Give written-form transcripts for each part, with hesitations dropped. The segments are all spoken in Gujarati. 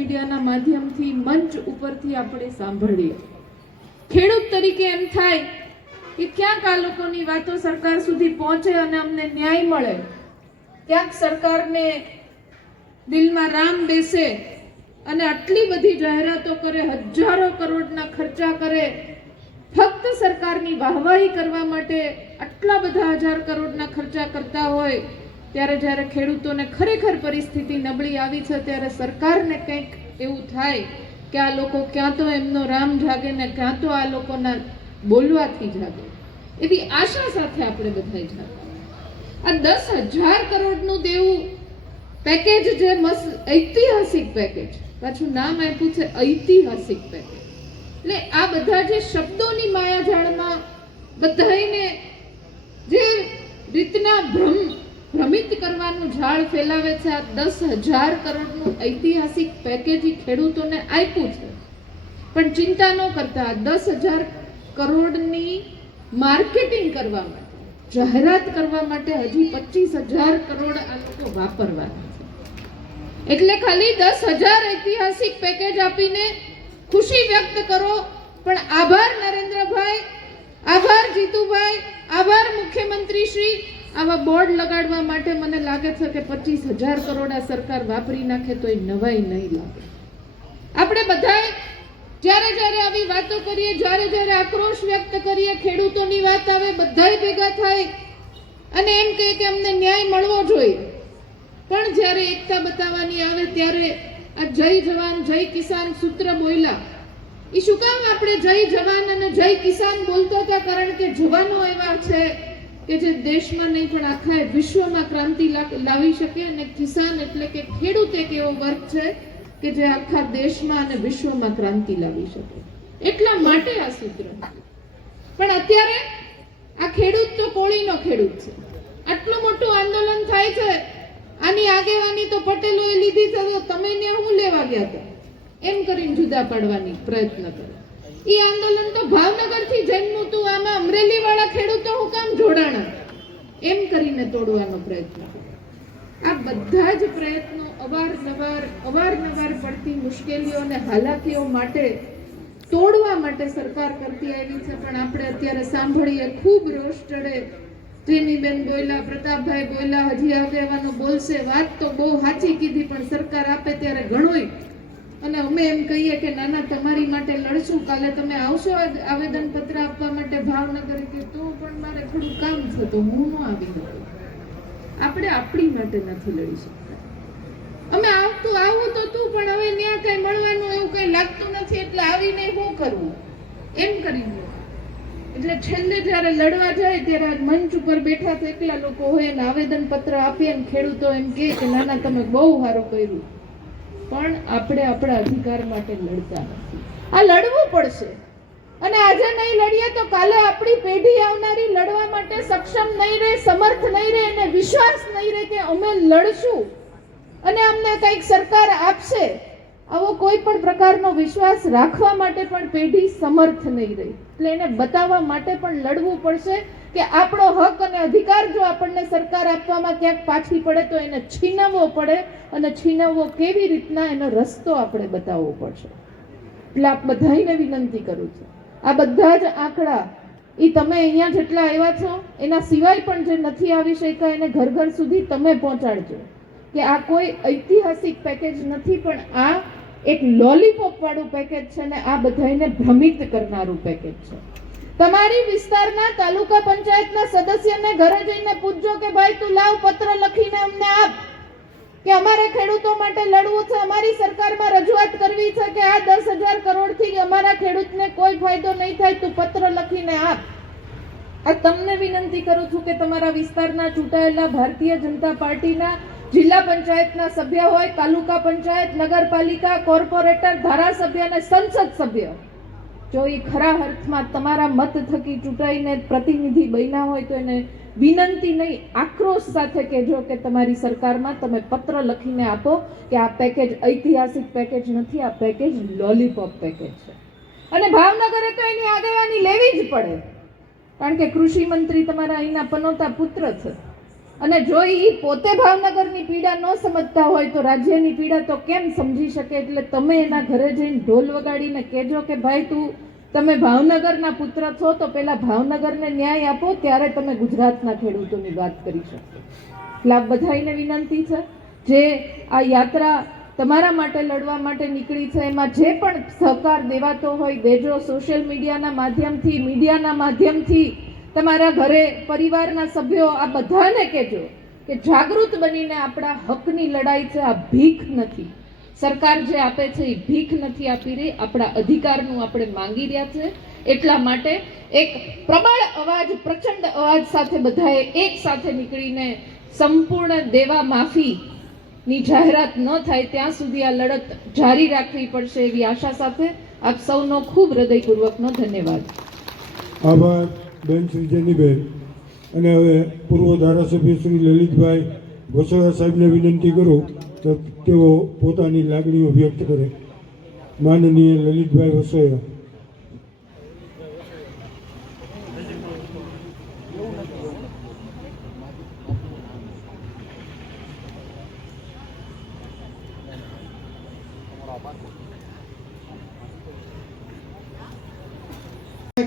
મીડિયાના માધ્યમથી મંચ ઉપરથી આપણે સાંભળીએ. ખેડૂત તરીકે એમ થાય કે ક્યાંક આ લોકોની વાતો સરકાર સુધી પહોંચે અને અમને ન્યાય મળે, ક્યાંક સરકારને દિલમાં રામ બેસે અને આટલી બધી જાહેરાતો કરે, હજારો કરોડના ખર્ચા કરે, ફક્ત સરકારની વાહવાહી કરવા માટે આટલા બધા હજાર કરોડના ખર્ચા કરતા હોય, ત્યારે જ્યારે ખેડૂતોને ખરેખર પરિસ્થિતિ નબળી આવી છે ત્યારે સરકારને કંઈક એવું થાય કે આ લોકો ક્યાં તો એમનો રામ જાગે ને ક્યાં તો આ લોકોના બોલવાથી જાગે, એવી આશા સાથે આપણે બધા જાગા. આ 10,000 કરોડનું દેવું પેકેજ, જે ઐતિહાસિક પેકેજ, પાછું નામ આપ્યું છે ઐતિહાસિક પેકેજ, એટલે આ બધા જે શબ્દોની માયાજાળમાં બધાઈને જે રીતના ભ્રમિત કરવાનું ઝાડ ફેલાવે છે, આ 10,000 કરોડનું ઐતિહાસિક પેકેજ ખેડૂતોને આપ્યું છે. પણ ચિંતા ન કરતા 10,000 કરોડની માર્કેટિંગ કરવા માટે, જાહેરાત કરવા માટે હજી 25,000 કરોડ આ લોકો વાપરવાના છે. એટલે ખાલી 10,000 ઐતિહાસિક પેકેજ આપીને ખુશી વ્યક્ત કરો, પણ આભાર નરેન્દ્રભાઈ, આભાર જીતુભાઈ, આભાર મુખ્યમંત્રી શ્રી. આવા બોર્ડ લગાડવા માટે મને લાગે છે કે 25,000 કરોડ આ સરકાર વાપરી નાખે તો એ નવાઈ નહીં લાગે. આપણે બધાએ જ્યારે જ્યારે આવી વાતો કરીએ, જ્યારે જ્યારે આક્રોશ વ્યક્ત કરીએ, ખેડૂતોની વાત આવે, બધાએ ભેગા થાય અને એમ કહે કે અમને ન્યાય મળવો જોઈએ. પણ જ્યારે એકતા બતાવવાની આવે ત્યારે આ જય જવાન જય કિસાન સૂત્ર બોલ્યા. એ શું કામ આપણે જય જવાન અને જય કિસાન બોલતા હતા? કારણ કે જવાનો એવા છે કે જે દેશમાં નહીં પણ આખા વિશ્વમાં ક્રાંતિ લાવી શકે, અને કિસાન એટલે કે ખેડૂત એક એવો વર્ગ છે કે જે આખા દેશમાં અને વિશ્વમાં ક્રાંતિ લાવી શકે. એટલા માટે આ સૂત્ર. પણ અત્યારે આ ખેડૂત તો કોળીનો ખેડૂત છે. આટલું મોટું આંદોલન થાય છે, આની આગેવાની તો પટેલોએ લીધી છે, તો તમે ને હું લેવા ગયા હતા એમ કરીને જુદા પાડવાની પ્રયત્ન કરે. એ આંદોલન તો ભાવનગરથી જન્મ્યું હતું, આમાં અમરેલી વાળા ખેડૂતો હું કામ જોડાણા એમ કરીને તોડવાનો પ્રયત્ન કરે. આ બધા જ પ્રયત્નો અવારનવાર પડતી મુશ્કેલીઓ અને હાલાકીઓ માટે તોડવા માટે સરકાર કરતી આવી છે. પણ આપણે અત્યારે સાંભળીએ, ખૂબ રોષ ચડે. જેનીબેન બોલ્યા, પ્રતાપભાઈ બોલ્યા, હજી આગેવાનો બોલશે. વાત તો બહુ સાચી કીધી, પણ સરકાર આપે ત્યારે ઘણોય, અને અમે એમ કહીએ કે નાના તમારી માટે લડશું, કાલે તમે આવશો આવેદન પત્ર આપવા માટે ભાવનગર, કે તો પણ મારે થોડું કામ છે તો હું ન આવી શકું. આપણે આપણી માટે નથી લડી શકતા. અમે આવું તો તું, પણ હવે ત્યાં કઈ મળવાનું એવું કઈ લાગતું નથી, એટલે આવીને શું કરવું એમ કરી. એટલે છેલ્લે જયારે લડવા જાય ત્યારે મંચ ઉપર બેઠા એકલા લોકો હોય અને આવેદન પત્ર આપીએ અને ખેડૂતો એમ કે નાના તમે બહુ સારું કર્યું, પણ આપણે આપણા અધિકાર માટે લડતા નથી. આ લડવું પડશે, અને આજે નહીં લડીએ તો કાલે આપણી પેઢી આવનારી લડવા માટે સક્ષમ નહીં રહે, સમર્થ નહીં રહે, અને વિશ્વાસ નહીં રહે કે અમે લડશું અને અમને કંઈક સરકાર આપશે. આવો કોઈ પણ પ્રકારનો વિશ્વાસ રાખવા માટે પણ પેઢી સમર્થ નહીં રહી. એટલે એને બતાવવા માટે પણ લડવું પડશે કે આપણો હક અને અધિકાર જો આપણને સરકાર આપવામાં ક્યાંક પાછી પડે તો એને છીનવવો પડે, અને છીનવવો કેવી રીતના એનો રસ્તો આપણે બતાવવો પડશે. એટલે આપ બધાને વિનંતી કરું છું, આ બધા જ આંકડા એ તમે અહીંયા જેટલા આવ્યા છો એના સિવાય પણ જે નથી આવી શક્યા એને ઘર ઘર સુધી તમે પહોંચાડજો કે આ કોઈ ઐતિહાસિક પેકેજ નથી, પણ આ એક લોલીપોપ વાળું પેકેજ છે ને આ બધાને ભ્રમિત કરનારું પેકેજ છે. તમારી વિસ્તારના તાલુકા પંચાયતના સદસ્યને ઘરે જઈને પૂછજો કે ભાઈ તું લાવ પત્ર લખીને અમને આપ કે અમારે ખેડૂતો માટે લડવું છે, અમારી સરકારમાં રજૂઆત કરવી છે કે આ 10,000 કરોડથી અમારા ખેડૂતને કોઈ ફાયદો નહીં થાય, તું પત્ર લખીને આપ. આ તમને વિનંતી કરું છું કે તમારા વિસ્તારના ચૂંટાયેલા ભારતીય જનતા પાર્ટીના જિલ્લા પંચાયતના સભ્ય હોય, તાલુકા પંચાયત, નગરપાલિકા, કોર્પોરેટર, ધારાસભ્ય અને સંસદ સભ્ય, જો એ ખરા અર્થમાં તમારા મત થકી ચૂંટાઈને પ્રતિનિધિ બન્યા હોય તો એને વિનંતી નહીં, આક્રોશ સાથે કહેજો કે તમારી સરકારમાં તમે પત્ર લખીને આપો કે આ પેકેજ ઐતિહાસિક પેકેજ નથી, આ પેકેજ લોલીપોપ પેકેજ છે. અને ભાવનગરે તો એની આગેવાની લેવી જ પડે, કારણ કે કૃષિ મંત્રી તમારા અહીંના પનોતા પુત્ર છે. અને જો એ પોતે ભાવનગરની પીડા ન સમજતા હોય તો રાજ્યની પીડા તો કેમ સમજી શકે? એટલે તમે એના ઘરે જઈને ઢોલ વગાડીને કહેજો કે ભાઈ તમે ભાવનગરના પુત્ર છો તો પેલા ભાવનગરને ન્યાય આપો, ત્યારે તમે ગુજરાતના ખેડૂતોની વાત કરી શકશો. એટલે આ બધાઈને વિનંતી છે, જે આ યાત્રા તમારા માટે લડવા માટે નીકળી છે, એમાં જે પણ સહકાર દેવાતો હોય દેજો. સોશિયલ મીડિયાના માધ્યમથી, મીડિયાના માધ્યમથી તમારા ઘરે પરિવારના સભ્યો આ બધાને કહેજો કે જાગૃત બનીને આપણા હકની લડાઈ છે. આ ભીખ નથી, સરકાર જે આપે છે એ ભીખ નથી આપી રહી, આપણા અધિકારનું આપણે માંગી રહ્યા છે. એટલા માટે એક પ્રબળ અવાજ, પ્રચંડ અવાજ સાથે બધાએ એક સાથે નીકળીને સંપૂર્ણ દેવા માફીની જાહેરાત ન થાય ત્યાં સુધી આ લડત જારી રાખવી પડશે એવી આશા સાથે આપ સૌનો ખૂબ હૃદયપૂર્વકનો ધન્યવાદ. આભાર બેન શ્રી જેનીબેન. અને હવે પૂર્વ ધારાસભ્ય શ્રી લલિતભાઈ વસોયા સાહેબને વિનંતી કરું તો તેઓ પોતાની લાગણીઓ વ્યક્ત કરે. માનનીય લલિતભાઈ વસોયા.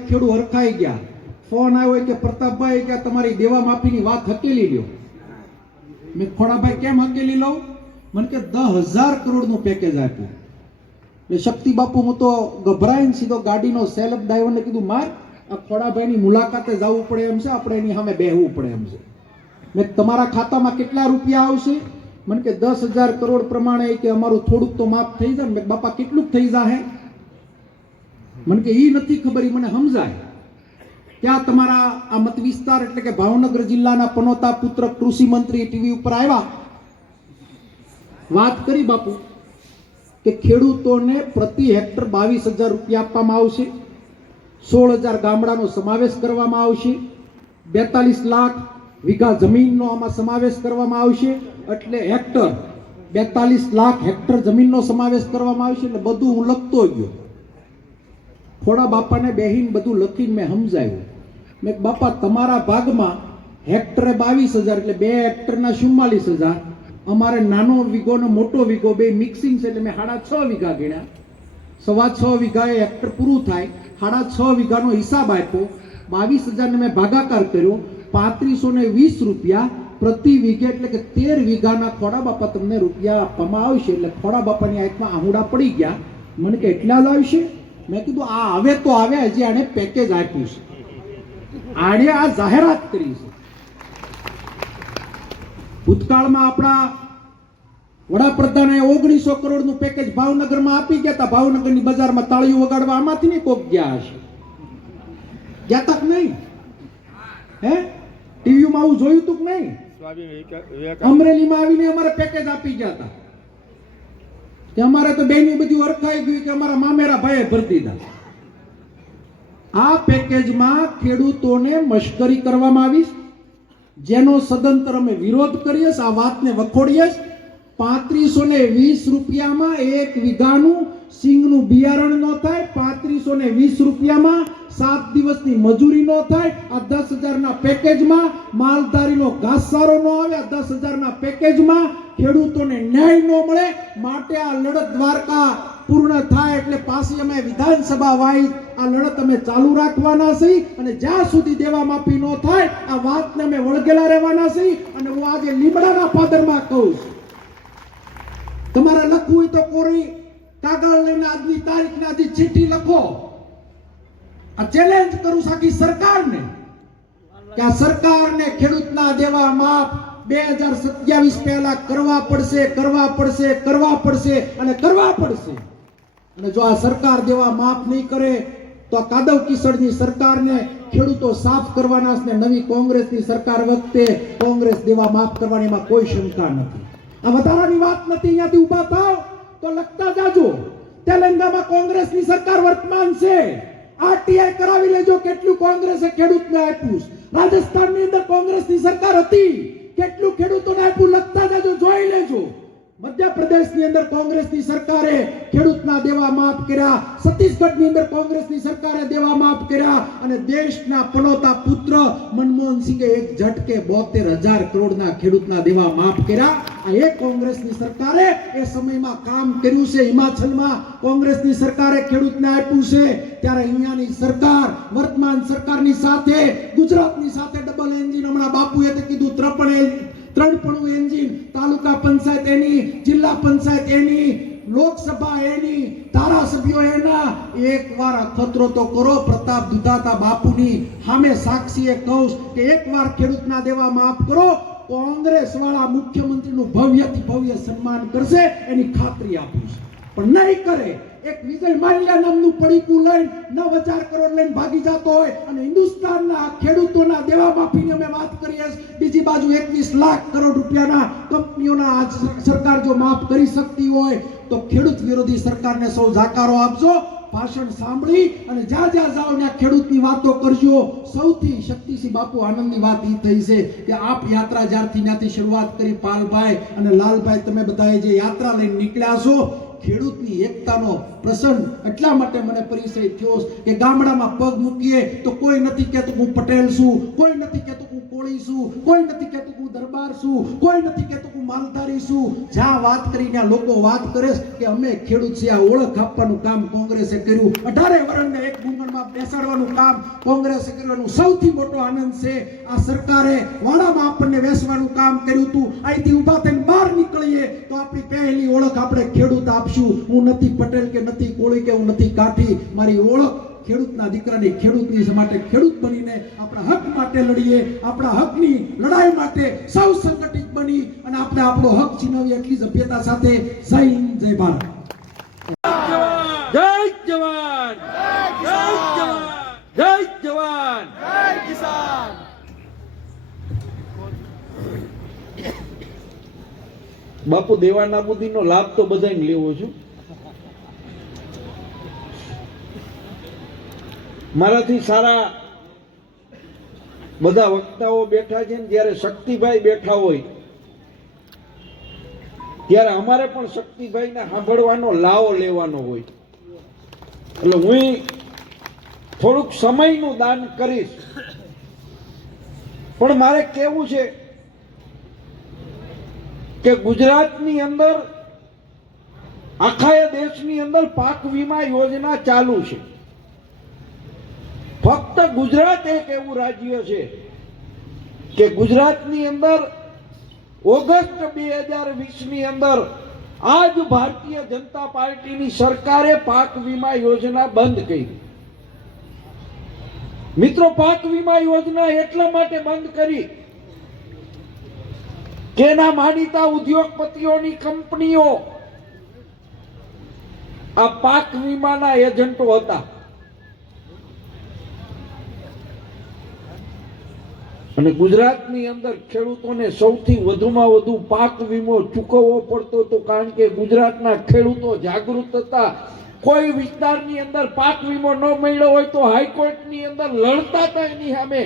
ખેડૂત હરખાઈ ગયા. ફોન આવ્યો કે પ્રતાપભાઈ કે તમારી દેવા માફીની વાત હકેલી લ્યો. મેં ખોડાભાઈ કેમ હકેલી લઉં? મને કે 10,000 કરોડનું પેકેજ આપ્યું. એટલે શક્તિ બાપુ હું તો ગભરાઈને સીધો ગાડીનો સેલ્ફ ડ્રાઈવરને કીધું માર આ ખોડાભાઈની મુલાકાતે જવું પડે એમ છે, આપણે એની સામે બેહવું પડે એમ છે. મેં તમારા ખાતામાં કેટલા રૂપિયા આવશે? મને કે 10,000 કરોડ પ્રમાણે કે અમારું થોડુંક તો માફ થઈ જાય. મેં બાપા કેટલું થઈ જાય? મને કે ઈ નથી ખબર, ઈ મને સમજાય. ત્યાં તમારા આ મત વિસ્તાર એટલે કે ભાવનગર જિલ્લાના પનોતા પુત્ર કૃષિ મંત્રી ટીવી ઉપર આવ્યા, વાત કરી બાપુ કે ખેડૂતોને પ્રતિ હેક્ટર 22,000 રૂપિયા આપવામાં આવશે, 16,000 ગામડાનો સમાવેશ કરવામાં આવશે, 42 લાખ વીઘા જમીનનો આમાં સમાવેશ કરવામાં આવશે. એટલે હેક્ટર 42 લાખ હેક્ટર જમીનનો સમાવેશ કરવામાં આવશે. એટલે બધું હું લખતો ગયો. થોડા બાપાને બેહીને બધું લખીને મેં સમજાવ્યું. મેં બાપા તમારા ભાગમાં હેક્ટરે 22,000 એટલે 2 હેક્ટરના 44,000, અમારે નાનો વીઘો ને મોટો વીઘો બે મિક્સિંગ છે એટલે મેં 6.5 વીઘા ગણ્યા. 6.25 વીઘાએ હેક્ટર પૂરું થાય, 6.5 વીઘાનો હિસાબ આપ્યો, 22,000 ને મેં ભાગાકાર કર્યો, 3520 રૂપિયા પ્રતિ વીઘે એટલે કે 13 વીઘાના ખોડા બાપા તમને રૂપિયા આપવામાં આવશે. એટલે ખોડા બાપાની આંખમાં આહુડા પડી ગયા. મને કે એટલા જ આવશે? મેં કીધું આ આવે તો આવે, હજી આને પેકેજ આપ્યું છે, આને આ જાહેરાત કરી છે. ભૂતકાળમાં આપણા વડાપ્રધાને 1900 કરોડનું પેકેજ ભાવનગરમાં આપી ગયા હતા. ભાવનગરની બજારમાં તાળીઓ વગાડવા આમાંથી નહીં કોક ગયા હશે? ગયા તક નહીં? હે ટીવીમાં આવું જોયું તું કે નહીં? અમરેલીમાં આવીને અમારે પેકેજ આપી ગયા હતા કે અમારે તો બેની બધું અરખાઈ ગયું કે અમારા મામેરા ભાઈએ ભરી દીધા. આ પેકેજમાં ખેડૂતોને મશ્કરી કરવામાં આવી, જેનો સદંતર અમે વિરોધ કરીએ, આ વાતને વખોડીએ. 3520 રૂપિયામાં 1 વીઘાનું સિંગનું બિયારણ ન થાય, 3520 રૂપિયામાં 7 દિવસની મજૂરી ન થાય. આ 10,000ના પેકેજમાં માલધારીનો ઘાસચારો ન આવે, આ 10,000ના પેકેજમાં ખેડૂતોને ન્યાય ન મળે. માટે આ લડત દ્વારકા પૂર્ણ થાય એટલે પાછી અમે વિધાનસભા વાઇઝ આ લડત અમે ચાલુ રાખવાના છીએ. અને જ્યાં સુધી દેવા માફી ન થાય આ વાતને અમે વળગેલા રહેવાના છીએ. અને હું આજે લીમડાના પાદરમાં કહું છું, તમારે લખવું હોય તો કોરી કાગળ લઈને આજની તારીખને આજે ચિઠ્ઠી લખો. આ ચેલેન્જ કરું છું આખી સરકારને કે આ સરકારને ખેડૂતના દેવા માફ 2027 પહેલા કરવા પડશે, કરવા પડશે, કરવા પડશે અને કરવા પડશે. અને જો આ સરકાર દેવા માફ નહીં કરે તો આ કાદવ કિશોરની સરકારને ખેડૂતો સાફ કરવાના છે. નવી કોંગ્રેસની સરકાર વખતે કોંગ્રેસ દેવા માફ કરવાનીમાં કોઈ શંકા નથી. આ વધારાની વાત નથી. અહીંયાથી ઊભા થાવ તો લખતા જાજો. તેલંગાણામાં કોંગ્રેસની સરકાર વર્તમાન છે, આરટીઆઈ કરાવી લેજો કેટલું કોંગ્રેસે ખેડૂતને આપ્યું. રાજસ્થાનની અંદર કોંગ્રેસની સરકાર હતી, કેટલું ખેડૂતોને આપ્યું લખતા જાજો, જોઈ લેજો. મધ્યપ્રદેશની અંદર કોંગ્રેસની સરકારે ખેડૂતના દેવા માફ કર્યા, છત્તીસગઢની અંદર કોંગ્રેસની સરકારે દેવા માફ કર્યા અને દેશના પનોતા પુત્ર મનમોહન સિંહે એક ઝટકે 72,000 કરોડના ખેડૂતના દેવા માફ કર્યા. આ એક કોંગ્રેસની સરકારે એ સમયમાં કામ કર્યું છે. હિમાચલમાં કોંગ્રેસની સરકારે ખેડૂતને આપ્યું છે, ત્યારે અહીંયાની સરકાર વર્તમાન સરકારની સાથે ગુજરાતની સાથે ડબલ એન્જિન, હમણાં બાપુએ તો કીધું ત્રણપણું એન્જિન, તાલુકા પંચાયત એની, જિલ્લા પંચાયત એની, લોકસભા એની, ધારાસભ્યો એના. એકવાર અખતરો તો કરો પ્રતાપ દુધાતા બાપુની સામે સાક્ષીએ કહું કે એકવાર ખેડૂતના દેવા માફ કરો, કોંગ્રેસ વાળા મુખ્યમંત્રીનું ભવ્યથી ભવ્ય સન્માન કરશે, એની ખાતરી આપું છું. પણ નહીં કરે, એક વિજય માલ્યા નામનું પડીકું લઈને 9,000 કરોડ લઈને ભાગી જતો હોય અને હિન્દુસ્તાનના ખેડૂતોના દેવા માફીની અમે વાત કરીએ, બીજી બાજુ 21 લાખ કરોડ રૂપિયાના કંપનીઓના આ સરકાર જો માફ કરી શકતી હોય તો ખેડૂત વિરોધી સરકારને સૌ જાકારો આપજો. ભાષણ સાંભળી અને જ્યાં જ્યાં જાઓ ત્યાં ખેડૂતની વાતો કરજો. સૌથી શક્તિસિંહ બાપુ આનંદની વાત એ થઈ છે કે આપ યાત્રા જ્યારથી ત્યાંથી શરૂઆત કરી, પાલભાઈ અને લાલભાઈ તમે બધાએ જે યાત્રા લઈને નીકળ્યા છો, ખેડૂતની એકતાનો પ્રસંગ એટલા માટે મને પરિચય થયો કે ગામડામાં પગ મૂકીએ તો કોઈ નથી કહેતું હું પટેલ છું, કોઈ નથી કહેતું હું કોળી છું, કોઈ નથી કહેતું હું દરબાર છું, કોઈ નથી કહેતું હું માલધારી છું. જ્યાં વાત કરીને લોકો વાત કરે કે અમે ખેડૂત છીએ, આ ઓળખ આપવાનું કામ કોંગ્રેસે કર્યું. 18 વર્ષને એક ગુંગણમાં બેસાડવાનું કામ કોંગ્રેસે કર્યું. સૌથી મોટો આનંદ છે આ સરકારે વાડામાં આપણને વેસવાનું કામ કર્યું હતું. અહીંથી ઊભા થઈને બહાર નીકળીએ તો આપણી પહેલી ઓળખ આપણે ખેડૂત આપશું. હું નથી પટેલ કે નથી કોળી કે હું નથી કાઠી, મારી ઓળખ ખેડૂતના દીકરાની, ખેડૂતની માટે ખેડૂત બનીને આપણા હક માટે લડીએ, આપણા હકની લડાઈ માટે સૌ સંગઠિત બની અને આપણે આપણો હક છીનવીએ, એટલી સભ્યતા સાથે જય હિન્દ, જય ભારત. જય જવાન, જય જવાન, જય જવાન, જય કિસાન. બાપુ દેવા નાબૂદીનો લાભ તો બધાને લેવો છે. મારાથી સારા બધા વક્તાઓ બેઠા છે ને જ્યારે શક્તિભાઈ બેઠા હોય ત્યારે અમારે પણ શક્તિભાઈને સાંભળવાનો લાવો લેવાનો હોય. એટલે હું થોડુંક સમયનું દાન કરીશ, પણ મારે કહેવું છે કે ગુજરાતની અંદર, આખા દેશની અંદર પાક વીમા યોજના ચાલુ છે. ફક્ત ગુજરાત એક એવું રાજ્ય છે કે ગુજરાતની અંદર ઓગસ્ટ 2020 ની અંદર આજ ભારતીય જનતા પાર્ટીની સરકારે પાક વીમા યોજના બંધ કરી. મિત્રો, પાક વીમા યોજના એટલા માટે બંધ કરી કે એના માનીતા ઉદ્યોગપતિઓની કંપનીઓ આ પાક વીમાના એજન્ટો હતા અને ગુજરાતની અંદર ખેડૂતોને સૌથી વધુમાં વધુ પાક વીમો ચૂકવવો પડતો હતો, કારણ કે ગુજરાતના ખેડૂતો જાગૃત હતા. કોઈ વિસ્તારની અંદર પાક વીમો ન મળ્યો હોય તો હાઈકોર્ટની અંદર લડતા હતા એની સામે.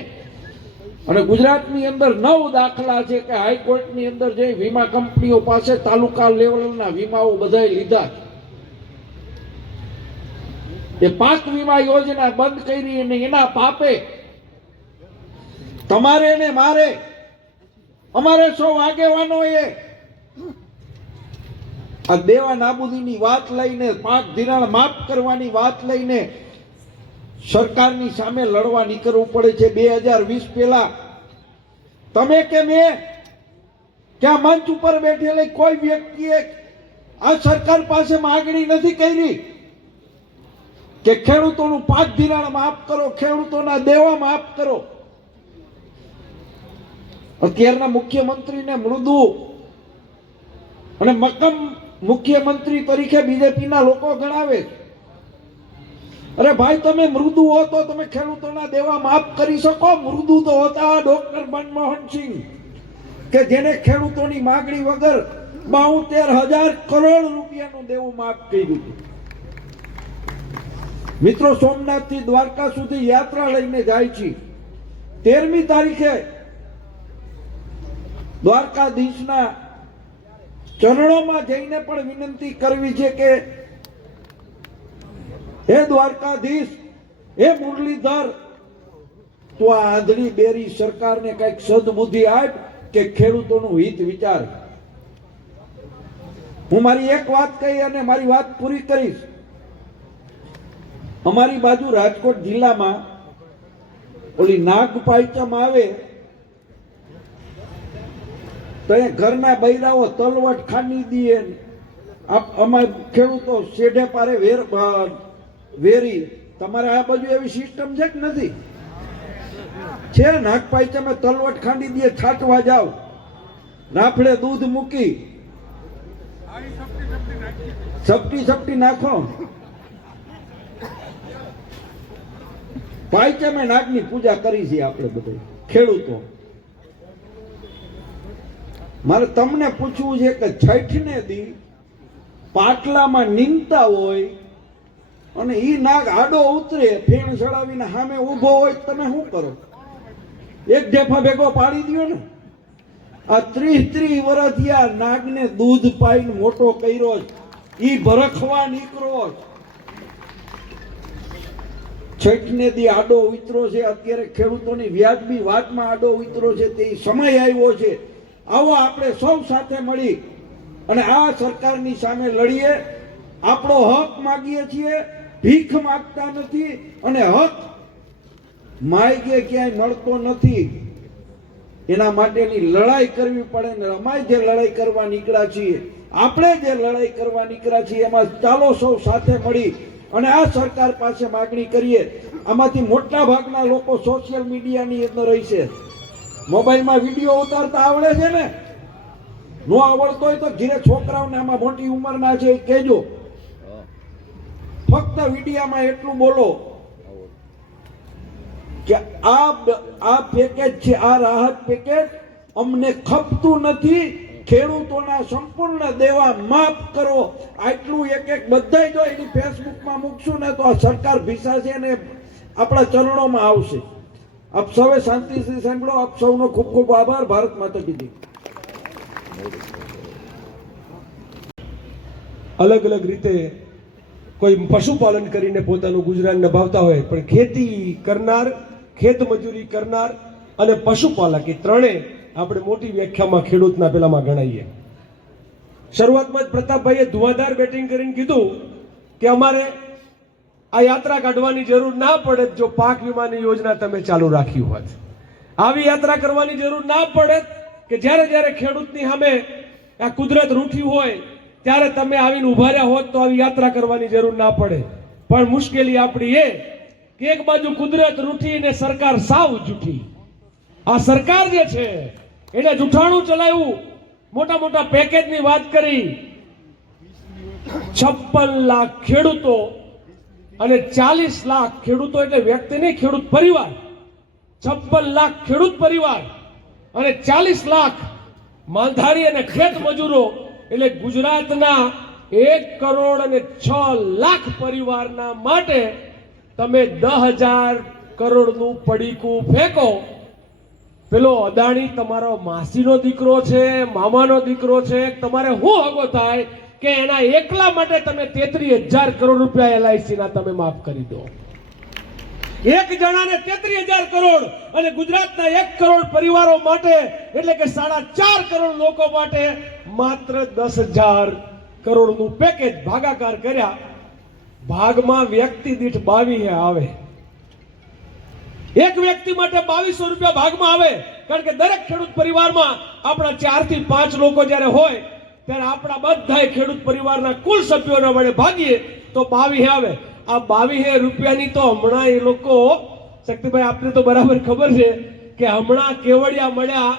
અને ગુજરાતની અંદર 9 દાખલા છે કે હાઈકોર્ટની અંદર જઈ વીમા કંપનીઓ પાસે તાલુકા લેવલના વીમાઓ બધાએ લીધા. એ પાક વીમા યોજના બંધ કરી અને એના પાપે તમારે ને મારે, અમારે સૌ આગેવાનોએ આ દેવા નાબૂદીની વાત લઈને, પાક ધિરાણ માફ કરવાની વાત લઈને સરકારની સામે લડવા નીકળવું પડે છે. 2020 પહેલા તમે કે મેં ત્યાં મંચ ઉપર બેઠેલી કોઈ વ્યક્તિએ આ સરકાર પાસે માંગણી નથી કરી કે ખેડૂતોનું પાક ધિરાણ માફ કરો, ખેડૂતોના દેવા માફ કરો. અત્યારના મુખ્યમંત્રીને મૃદુ અને મક્કમ મુખ્યમંત્રી તરીકે બીજેપીના લોકો ગણાવે. અરે ભાઈ, તમે મૃદુ હો તો તમે ખેડૂતોના દેવા માફ કરી શકો. મૃદુ તો હતા ડોક્ટર મનમોહન સિંહ કે જેને ખેડૂતોની માગણી વગર 72,000 કરોડ રૂપિયાનું દેવું માફ કર્યું હતું. મિત્રો, સોમનાથથી દ્વારકા સુધી યાત્રા લઈને જાય છે. 13મી તારીખે દ્વારકાધીશના ચરણોમાં જઈને પણ વિનંતી કરવી છે કે હે દ્વારકાધીશ, હે મુરલીધર, તો આ આંધળી બેરી સરકારને કઈક સદબુદ્ધિ આપ કે ખેડૂતોનું હિત વિચાર. હું મારી એક વાત કહી અને મારી વાત પૂરી કરીશ. અમારી બાજુ રાજકોટ જિલ્લામાં ઓલી નાગપાંચમ આવે તો એ ઘરના બૈરાઓ તલવટ ખાંડી દે. અમારે ખેડૂતો શેઢે પારે વેરી. તમારે આ બાજુ એવી સિસ્ટમ છે કે નથી? છે. નાગપાંચમે તલવટ ખાંડી દે, છાંટવા જાવ, રાફડે દૂધ મૂકી સપટી નાખો. પાંચમે નાગની પૂજા કરી છે આપણે બધા ખેડૂતો. મારે તમને પૂછવું છે કે છઠને દી પાટલામાં નીંદતા હોય અને ઈ નાગ આડો ઉતરે, ફેણ ચડાવીને સામે ઊભો હોય, તમે શું કરો? એક ઢેફા ભેગો પાડી દો ને. આ 30 વર્ષથી આ નાગને દૂધ પાઈને મોટો કર્યો, ઈ ભરખવા નીકળો. છઠને દી આડો ઉતરો છે. અત્યારે ખેડૂતોની વ્યાજબી વાતમાં આડો ઉતરો છે. તે સમય આવ્યો છે. આવો આપણે સૌ સાથે મળી અને આ સરકારની સામે લડીએ. આપણો હક માગીએ છીએ, ભીખ માંગતા નથી. અને હક માગે ક્યાંય નડતો નથી. એના માટેની લડાઈ કરવી પડે ને અમાય જે લડાઈ કરવા નીકળ્યા છીએ, આપણે જે લડાઈ કરવા નીકળ્યા છીએ, એમાં ચાલો સૌ સાથે મળી અને આ સરકાર પાસે માગણી કરીએ. આમાંથી મોટા ભાગના લોકો સોશિયલ મીડિયાની અંદર રહી છે. મોબાઈલમાં વિડીયો ઉતારતા આવડે છે ને? નો આવડતો હોય તો ઘીરે છોકરાઓને આમાં મોટી ઉંમરના છે એ કહેજો. ફક્ત વિડીયામાં એટલું બોલો કે આ પેકેજ છે, આ રાહત પેકેજ અમને ખપતું નથી, ખેડૂતોના સંપૂર્ણ દેવા માફ કરો. આટલું એક બધાય જો એની ફેસબુકમાં મૂકશું ને તો આ સરકાર ભીસાશે અને આપણા ચરણોમાં આવશે. આપ સૌએ શાંતિથી સાંભળો. આપ સૌનો ખૂબ ખૂબ આભાર. ભારત માતા કી જય. અલગ અલગ રીતે કોઈ પશુપાલન કરીને પોતાનું ગુજરાન નિભાવતા હોય, પણ ખેતી કરનાર, ખેત મજૂરી કરનાર અને પશુપાલક એ ત્રણે આપણે મોટી વ્યાખ્યામાં ખેડૂતના પેલામાં ગણાઈએ. શરૂઆતમાં જ પ્રતાપભાઈએ ધુઆધાર બેટિંગ કરીને કીધું કે અમારે આ યાત્રા કાઢવાની જરૂર ના પડે જો પાક વીમાની યોજના તમે ચાલુ રાખી હોત. આવી યાત્રા કરવાની જરૂર ના પડે કે જ્યારે જ્યારે ખેડૂતની સામે આ કુદરત રૂઠી હોય ત્યારે તમે આવીને ઉભા રહ્યા હોત તો આવી યાત્રા કરવાની જરૂર ના પડે. પણ મુશ્કેલી આપણી એ કે એક બાજુ કુદરત રૂઠી ને સરકાર સાવ જૂઠી. આ સરકાર જે છે એને જૂઠાણું ચલાવ્યું, મોટા મોટા પેકેજની વાત કરી. 56 લાખ ખેડૂતો અને 40 લાખ ખેડૂતો એટલે વ્યક્તિ નહીં, ખેડૂત પરિવાર. 56 લાખ ખેડૂત પરિવાર અને 40 લાખ માલધારી અને ખેત મજૂરો એટલે ગુજરાતના 1 કરોડ અને 6 લાખ પરિવારના માટે તમે 10,000 કરોડનું પડીકું ફેંકો. પેલો અદાણી તમારો માસીનો દીકરો છે, મામાનો દીકરો છે, તમારે શું હગો થાય કે એના એકલા માટે તમે 33,000 કરોડ રૂપિયા LIC ના તમે માફ કરી દો. એક જણાને 33,000 કરોડ અને ગુજરાતના 1 કરોડ પરિવારો માટે એટલે કે 4.5 કરોડ લોકો માટે માત્ર 10,000 કરોડનું પેકેજ ભાગાકાર કર્યા. ભાગમાં વ્યક્તિ દીઠ 22 આવે. એક વ્યક્તિ માટે 2200 રૂપિયા ભાગમાં આવે. કારણ કે દરેક ખેડૂત પરિવારમાં આપણા 4 થી 5 લોકો જ્યારે હોય ત્યારે આપણા બધા ખેડૂત પરિવારના કુલ સભ્યોના વડે ભાગીએ તો 22 આવે. આ 22 રૂપિયાની તો હમણાં એ લોકો, શક્તિભાઈ આપને તો બરાબર ખબર છે કે હમણાં કેવડિયા મળ્યા,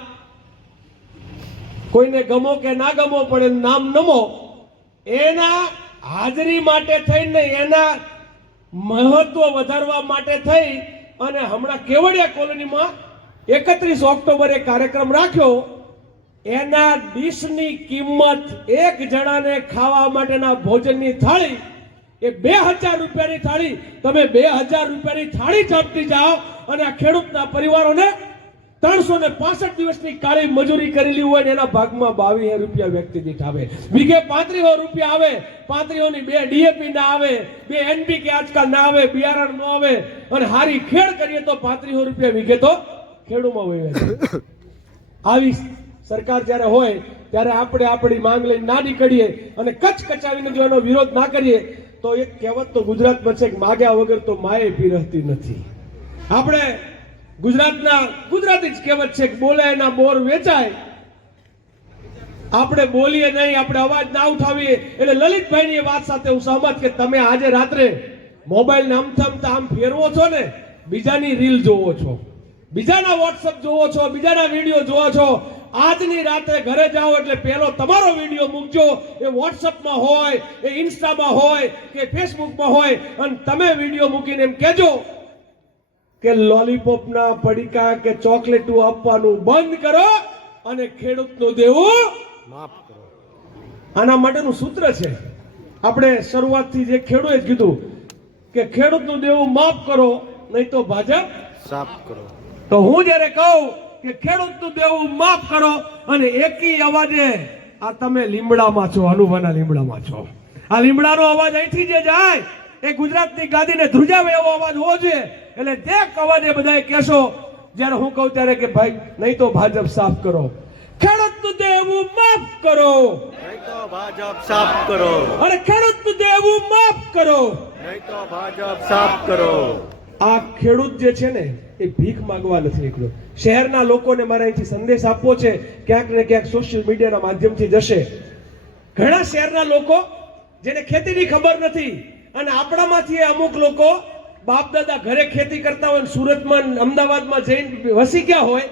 કોઈને ગમો કે ના ગમો પણ નામ નમો, એના હાજરી માટે થઈને એના મહત્વ વધારવા માટે થઈ અને હમણાં કેવડિયા કોલોનીમાં 31 ઓક્ટોબરે કાર્યક્રમ રાખ્યો. એના ડીશની કિંમત એક જણાને ખાવા માટેના ભોજનની થાળી એ 2,000 રૂપિયાની થાળી. તમે 2,000 રૂપિયાની થાળી છાપતી જાઓ અને આ ખેડૂતના પરિવારોને 365 દિવસની કાળી મજૂરી કરેલી હોય ને એના ભાગમાં 22 રૂપિયા વ્યક્તિ દીઠ આવે. વીઘે 35 રૂપિયા આવે. 35 ની 2 ડીએપી ના આવે, 2 એનપીકે આજકાલ ના આવે, બિયારણ ન આવે, અને હારી ખેડ કરીએ તો 35 રૂપિયા વીઘે તો ખેડૂમાં વહે છે. આવી સરકાર જ્યારે હોય ત્યારે આપણે આપણી માંગ લઈને ના નીકળીએ અને કચકચાવીને જો એનો વિરોધ ના કરીએ તો એક કહેવત તો ગુજરાતમાં છે કે માગ્યા વગર તો માએ પીરસતી નથી. આપણે ગુજરાતી જ કહેવત છે કે બોલે એના બોર વેચાય. આપણે બોલીએ નહીં, આપણે અવાજ ના ઉઠાવીએ. એટલે લલિતભાઈની એ વાત સાથે હું સહમત કે તમે આજે રાત્રે મોબાઈલ ને આમ ફેરવો છો ને, બીજાની રીલ જોવો છો, બીજાના વોટ્સઅપ જોવો છો, બીજાના વિડીયો જોવો છો. આજની રાત્રે ઘરે જાઓ એટલે પહેલો તમારો વિડીયો મૂકજો. એ વોટ્સઅપમાં હોય, એ ઇન્સ્ટામાં હોય કે ફેસબુકમાં હોય, અને તમે વિડીયો મૂકીને એમ કહેજો કે લોલીપોપના પડીકા કે ચોકલેટો આપવાનું બંધ કરો અને ખેડૂતનું દેવું માફ કરો. આના માટેનું સૂત્ર છે. આપણે શરૂઆતથી જે ખેડૂએ કીધું કે ખેડૂતનું દેવું માફ કરો નહીં તો ભાજપ સાફ કરો. તો હું જ્યારે કહું કે ખેડૂતનું દેવું માફ કરો અને એકી અવાજે, આ તમે લીમડામાં છો, અનુભાના લીમડામાં છો, આ લીમડાનો અવાજ અહીંથી જે જાય એ ગુજરાતની ગાદીને ધ્રુજાવે એવો અવાજ હોવો જોઈએ. એટલે તે અવાજે બધાએ કહેશો જ્યારે હું કહું ત્યારે કે ભાઈ નહીં તો ભાજપ સાફ કરો, ખેડૂતનું દેવું માફ કરો, નહીં તો ભાજપ સાફ કરો, અને ખેડૂતનું દેવું માફ કરો, નહીં તો ભાજપ સાફ કરો. આ ખેડૂત જે છે ને એ ભીખ માંગવા નથી નીકળ્યો. શહેરના લોકોને મારે અહીંથી સંદેશ આપવો છે, ક્યાંક ને ક્યાંક સોશિયલ મીડિયાના માધ્યમથી જશે. ઘણા શહેરના લોકો જેને ખેતીની ખબર નથી, અને આપણામાંથી અમુક લોકો બાપ દાદા ઘરે ખેતી કરતા હોય, સુરતમાં અમદાવાદમાં જઈને વસી ગયા હોય,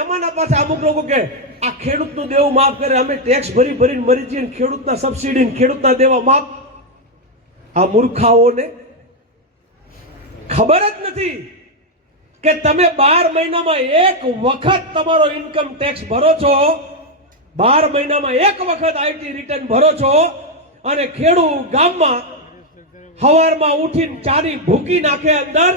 એમાંના પાછા અમુક લોકો કે આ ખેડૂતનું દેવું માફ કરે, અમે ટેક્સ ભરીને મરી જઈએ, ખેડૂતના સબસિડી ખેડૂતના દેવા માફ. આ મૂર્ખાઓને ખબર જ નથી કે તમે 12 મહિનામાં એક વખત તમારો ઇન્કમ ટેક્સ ભરો છો, 12 મહિનામાં એક વખત આઈટી રિટર્ન ભરો છો, અને ખેડૂત ગામમાં સવારમાં ઉઠીને ચાની ભૂકી નાખે અંદર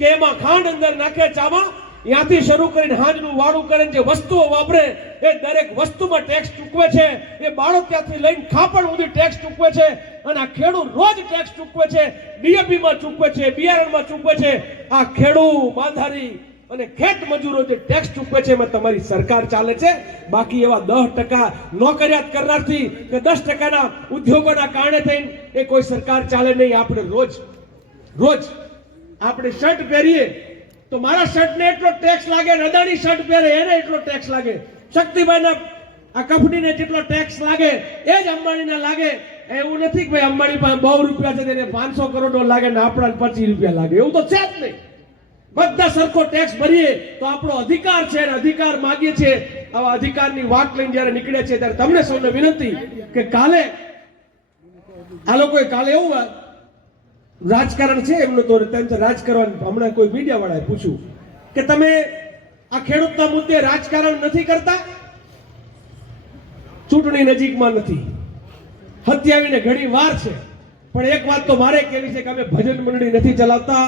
કે એમાં ખાંડ અંદર નાખે ચામાં, ત્યાંથી શરૂ કરીને હાંજનું વાળું કરીને જે વસ્તુઓ વાપરે એ દરેક વસ્તુમાં ટેક્સ ચૂકવે છે. એ બાળક ત્યાંથી લઈને ખાપણ સુધી ટેક્સ ચૂકવે છે, અને આ ખેડૂત રોજ ટેક્સ ચૂકવે છે, ડીએપીમાં ચૂકવે છે, બિયારણમાં ચૂકવે છે. આ ખેડૂત માલધારી અને ખેત મજૂરો જે ટેક્સ ચૂકવે છે એમાં તમારી સરકાર ચાલે છે. બાકી એવા 10% નોકરિયાત કરનારથી કે 10%ના ઉદ્યોગોના કારણે થઈને એ કોઈ સરકાર ચાલે નહીં. આપણે રોજ આપણે શર્ટ પહેરીએ તો મારા શર્ટને એટલો ટેક્સ લાગે, અદાણી શર્ટ પહેરે એને એટલો ટેક્સ લાગે, શક્તિભાઈના આ કંપનીને જેટલો ટેક્સ લાગે એ જ અંબાણીને લાગે. એવું નથી કે ભાઈ અંબાણી પાસે 100 રૂપિયા છે તેને 500 કરોડનો લાગે ને આપણા 25 રૂપિયા લાગે, એવું તો છે જ નહીં. બધા સરખો ટેક્સ ભરીએ તો આપણો અધિકાર છે, અને અધિકાર માંગીએ છીએ. આવા અધિકારની વાત લઈને જ્યારે નીકળે છે ત્યારે તમને સૌને વિનંતી કે કાલે આ લોકોએ કાલે એવું રાજકારણ છે એમનું, તો રાજકારણ હમણાં કોઈ મીડિયા વાળાએ પૂછ્યું કે તમે આ ખેડૂતના મુદ્દે રાજકારણ નથી કરતા, ચૂંટણી નજીકમાં નથી, હત્યાવીને ઘણી વાર છે, પણ એક વાત તો મારે કહેવી છે કે અમે ભજન મંડળી નથી ચલાવતા,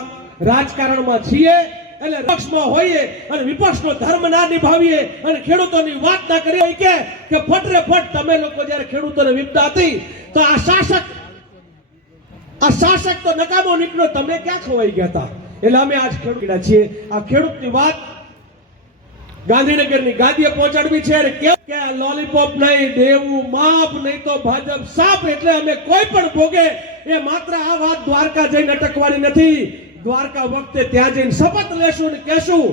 રાજકારણમાં છીએ. એટલે પક્ષમાં હોઈએ અને વિપક્ષનો ધર્મ ના નિભાવીએ અને ખેડૂતોની વાત ના કરીએ કે ફટરે ફટ તમે લોકો જ્યારે ખેડૂતોને વિપદા હતી તો આ શાસક તો નકામો નીકળ્યો, તમે ક્યાં ખોવાઈ ગયા હતા. એટલે અમે આજ ખેડૂત છીએ. આ ખેડૂતની વાત ગાંધીનગરની ગાદીએ પહોંચાડવી છે, અને કે આ લોલીપોપ નહીં, દેવું માફ નહીં તો ભાજપ સાફ. એટલે અમે કોઈ પણ ભોગે એ માત્ર આ વાત દ્વારકા જઈને અટકવાની નથી. દ્વારકા વખતે ત્યાં જઈને શપથ લેશું અને કહેશું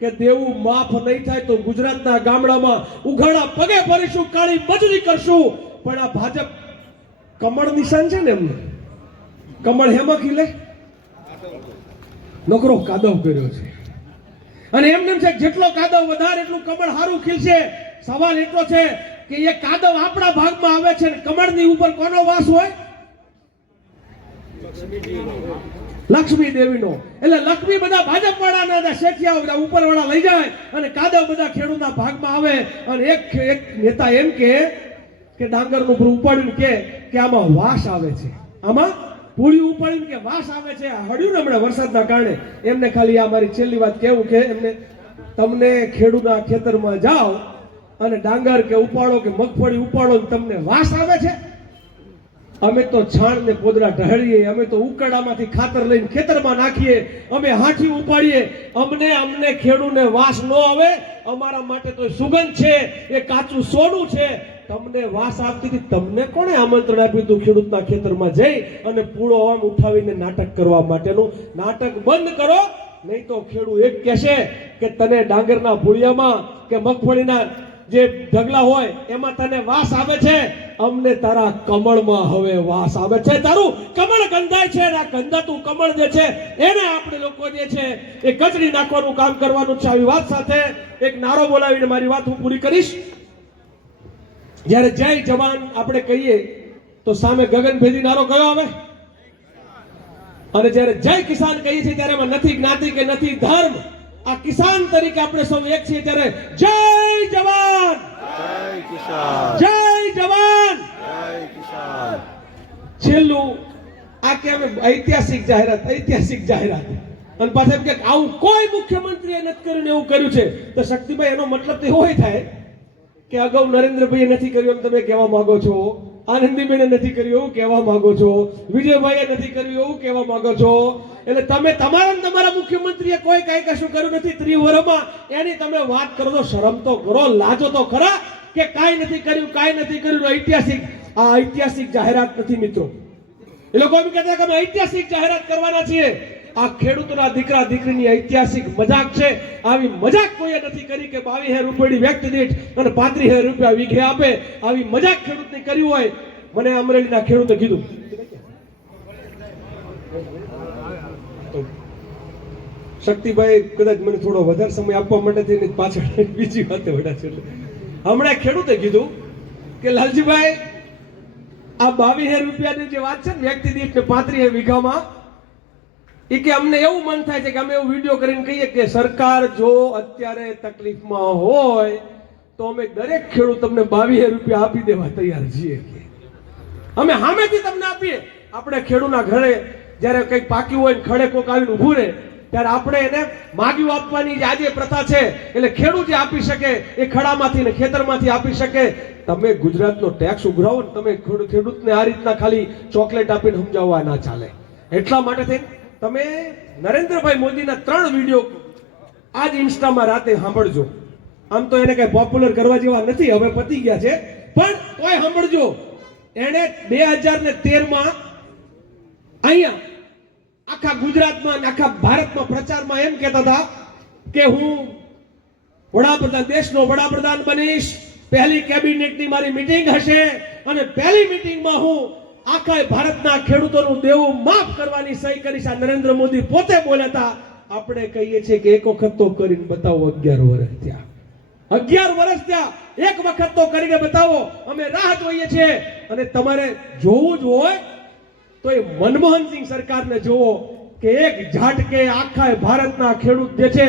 કે દેવું માફ નહીં થાય તો ગુજરાતના ગામડામાં ઉઘાડા પગે ફરીશું, કાળી મજૂરી કરશું. પણ આ ભાજપ કમળ નિશાન છે ને, એમને કમળ હેમાં ખીલે, નકરો કાદવ કર્યો છે, અને એમને છે જેટલો કાદવ વધારે એટલું કમળ સારું ખીલશે. સવાલ એટલો છે કે એ કાદવ આપણા ભાગમાં આવે છે, કમળની ઉપર કોનો વાસ હોય? લક્ષ્મી દેવીનો. એટલે લક્ષ્મી બધા ભાજપ વાળાના શેઠિયા બધા ઉપર વાળા લઈ જાય, અને કાદવ બધા ખેડૂતના ભાગમાં આવે. અને એક નેતા એમ કે ડાંગરનું પૂરું ઉપાડીને કે આમાં વાસ આવે છે, આમાં પૂરી ઉપાડીને કે વાસ આવે છે. હળ્યું ને હમણાં વરસાદના કારણે. એમને ખાલી આ મારી છેલ્લી વાત કેવું કે એમને તમને ખેડૂતના ખેતરમાં જાઓ અને ડાંગર કે ઉપાડો કે મગફળી ઉપાડો ને તમને વાસ આવે છે? અમે તો છાણ ને પોદરા ઢળીએ, અમે તો ઉકરડામાંથી ખાતર લઈને ખેતરમાં નાખીએ, અમે હાથી ઉપાડીએ, અમને ખેડૂને વાસ ન આવે. અમારા માટે તો સુગંધ છે, એ કાચું સોનું છે. તમને વાસ આપતી હતી, તમને કોણે આમંત્રણ આપ્યું હતું ખેડૂતના ખેતરમાં જઈ અને પૂળો આમ ઉઠાવીને નાટક કરવા માટેનું? નાટક બંધ કરો, નહીં તો ખેડૂત એક કહેશે કે તને ડાંગરના ભૂળિયામાં કે મગફળીના જે ઢગલા હોય એમાં તને વાસ આવે છે, અમને તારા કમળમાં હવે વાસ આવે છે. તારું કમળ ગંધાય છે, આ ગંધાતું કમળ જે છે એને આપણે લોકો જે છે એ કચડી નાખવાનું કામ કરવાનું છે. આવી વાત સાથે એક નારો બોલાવીને મારી વાત હું પૂરી કરીશ. જ્યારે જય જવાન આપણે કહીએ તો સામે ગગનભેદી નારો કયો આવે? અને જ્યારે જય કિસાન કહીએ છીએ ત્યારે એમાં નથી જ્ઞાતિ કે નથી ધર્મ, આ કિસાન તરીકે આપણે સૌ એક છીએ. ત્યારે જય જવાન, જય કિસાન, જય જવાન. જય કિસાન. છેલ્લું આ કે અમે ઐતિહાસિક જાહેરાત અને પાછા એમ કે આવું કોઈ મુખ્યમંત્રીએ નથી કર્યું ને એવું કર્યું છે. તો શક્તિભાઈ એનો મતલબ તો એવો થાય કે અગાઉ નરેન્દ્રભાઈએ નથી કર્યું એમ તમે કહેવા માંગો છો, આનંદીબેને નથી કર્યું એવું કહેવા માંગો છો, વિજયભાઈએ નથી કર્યું એવું કહેવા માંગો છો. એટલે તમે તમારા મુખ્યમંત્રીએ કોઈ કઈ કશું કર્યું નથી 30 વર્ષમાં, એની તમે વાત કરો તો શરમ તો કરો, લાજો તો ખરા કે કાંઈ નથી કર્યું. ઐતિહાસિક જાહેરાત નથી મિત્રો. એ લોકો એમ કહેતા કે અમે ઐતિહાસિક જાહેરાત કરવાના છીએ. આ ખેડૂતના દીકરા દીકરીની ઐતિહાસિક મજાક છે. આવી મજાક કોઈએ નથી કરી કે 22,000 રૂપિયાની વ્યક્તિ દીઠ અને 35,000 રૂપિયા વીઘે આપે. આવી મજાક ખેડૂતની કરી હોય. મને અમરેલીના ખેડૂતે કીધું, શક્તિભાઈ કદાચ મને થોડો વધારે સમય આપવા માટે થઈને પાછળ બીજી વાતે વડા છે. હમણાં ખેડૂતે કીધું કે લાલજીભાઈ આ 22,000 રૂપિયાની જે વાત છે ને વ્યક્તિ દીઠ 35,000 વીઘામાં, એ કે અમને એવું મન થાય છે કે અમે એવું વિડીયો કરીને કહીએ કે સરકાર જો અત્યારે તકલીફમાં હોય તો અમે દરેક ખેડૂત તમને 22,000 રૂપિયા આપી દેવા તૈયાર છીએ. અમે સામેથી તમને આપીએ. આપણે ખેડૂતના ઘરે જ્યારે કંઈક પાક્યું હોય ને ખડે કોક આવીને ઊભું રહે ત્યારે આપણે એને માગ્યું આપવાની જે આજે પ્રથા છે, એટલે ખેડૂત જે આપી શકે એ ખડામાંથી ને ખેતરમાંથી આપી શકે. તમે ગુજરાતનો ટેક્સ ઉઘરાવો ને તમે ખેડૂતને આ રીતના ખાલી ચોકલેટ આપીને સમજાવવા ના ચાલે. એટલા માટે થઈને તમે નરેન્દ્રભાઈ મોદીના 3 વિડીયો આજ ઇન્સ્ટામાં રાતે સાંભળજો. આમ તો એને કઈ પોપ્યુલર કરવા જેવા નથી, હવે પતી ગયા છે, પણ તોય સાંભળજો. એને 2013માં અહીંયા આખા ગુજરાતમાં આખા ભારતમાં પ્રચારમાં એમ કહેતા હતા કે હું વડાપ્રધાન, દેશનો વડાપ્રધાન બનીશ, પહેલી કેબિનેટની મારી મીટિંગ હશે અને પહેલી મીટિંગમાં હું આખા ભારતના ખેડૂતોનું દેવું માફ કરવાની સહી કરીશ. આ નરેન્દ્ર મોદી પોતે બોલ્યા હતા. આપણે કહીએ છીએ કે એક વખત તો કરીને બતાવો. 11 વર્ષ થયા, 11 વર્ષ થયા, એક વખત તો કરીને બતાવો. અમે રાહ જોઈએ છીએ. અને તમારે જોવું જ હોય તો એ મનમોહનસિંહ સરકારને જોવો કે એક ઝાટકે આખા ભારતના ખેડૂત જે છે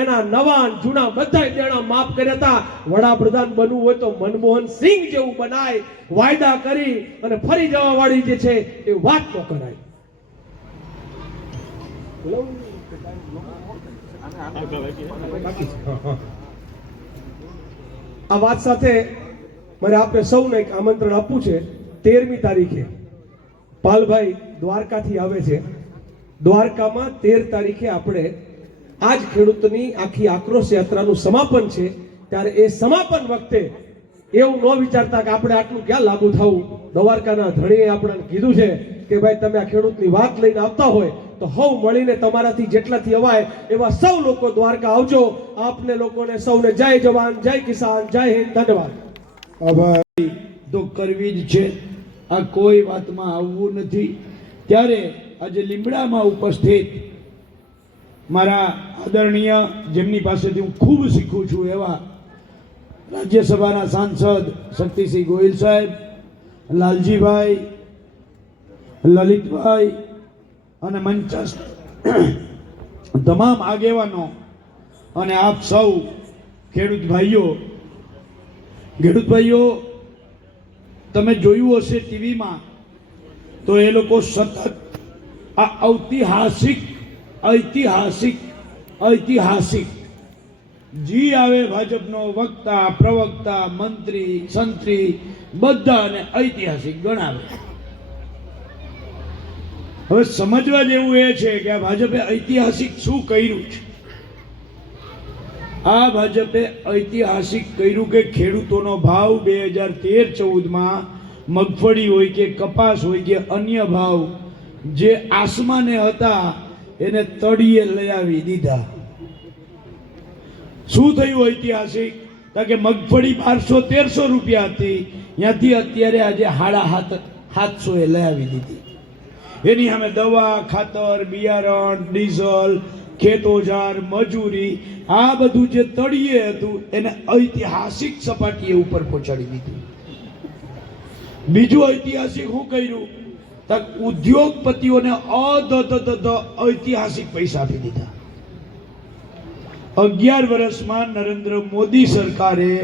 એના નવા જૂના બધા દેણા માફ કર્યા હતા. વડાપ્રધાન બનવું હોય તો મનમોહનસિંહ જેવું બનાય, વાયદા કરી અને ફરી જવા વાળી જે છે એ વાત ન કરાય. આ વાત સાથે મારે આપણે સૌને એક આમંત્રણ આપવું છે. 13મી તારીખે પાલભાઈ દ્વારકાથી આવે છે. દ્વારકામાં 13 તારીખે આપણે આજ ખેડૂતની આખી આક્રોશ યાત્રાનું સમાપન છે. ત્યારે એ સમાપન વખતે એવું ન વિચારતા કે આપણે આટલું ક્યાં લાગુ થવું. દ્વારકાના ધણીએ આપણને કીધું છે કે ભાઈ તમે આ ખેડૂતની વાત લઈને આવતા હોય તો હવ મળીને તમારાથી જેટલાથી અવાય એવા સૌ લોકો દ્વારકા આવજો. આપને લોકોને સૌને જય જવાન, જય કિસાન, જય હિન્દ. ધન્યવાદ. આભાર. તો કરવી જ છે, આ કોઈ વાતમાં આવવું નથી. ત્યારે આજે લીમડામાં ઉપસ્થિત મારા આદરણીય, જેમની પાસેથી હું ખૂબ શીખું છું એવા રાજ્યસભાના સાંસદ શક્તિસિંહ ગોહિલ સાહેબ, લાલજીભાઈ, લલિતભાઈ અને મંચસ્થ તમામ આગેવાનો અને આપ સૌ ખેડૂત ભાઈઓ, તમે જોયું હશે ટીવીમાં તો એ લોકો સતત આ ઐતિહાસિક જી આવે ભાજપનો વક્તા, પ્રવક્તા, મંત્રી, સંત્રી બધાને ઐતિહાસિક ગણાવે. હવે સમજવા જેવું એ છે કે આ ભાજપે ઐતિહાસિક શું કર્યું છે. આ ભાજપે ઐતિહાસિક કર્યું કે ખેડૂતોનો ભાવ 2013-14માં મગફળી હોય કે કપાસ હોય કે અન્ય ભાવ જે આસમાને હતા એને તળિયે લઈ આવી દીધા. શું થયું ઐતિહાસિક? કે મગફળી 1200-1300 રૂપિયા હતી, ત્યાંથી અત્યારે આજે 750 એ લઈ આવી દીધી. એની સામે દવા, ખાતર, બિયારણ, ડીઝલ, ખેત ઓજાર, મજૂરી આ બધું જે તળિયે હતું એને ઐતિહાસિક સપાટીએ ઉપર પહોંચાડી દીધું. બીજું ઐતિહાસિક શું કર્યું? ઉદ્યોગપતિઓને ઐતિહાસિક પૈસા આપી દીધા. 11 વર્ષમાં નરેન્દ્ર મોદી સરકારે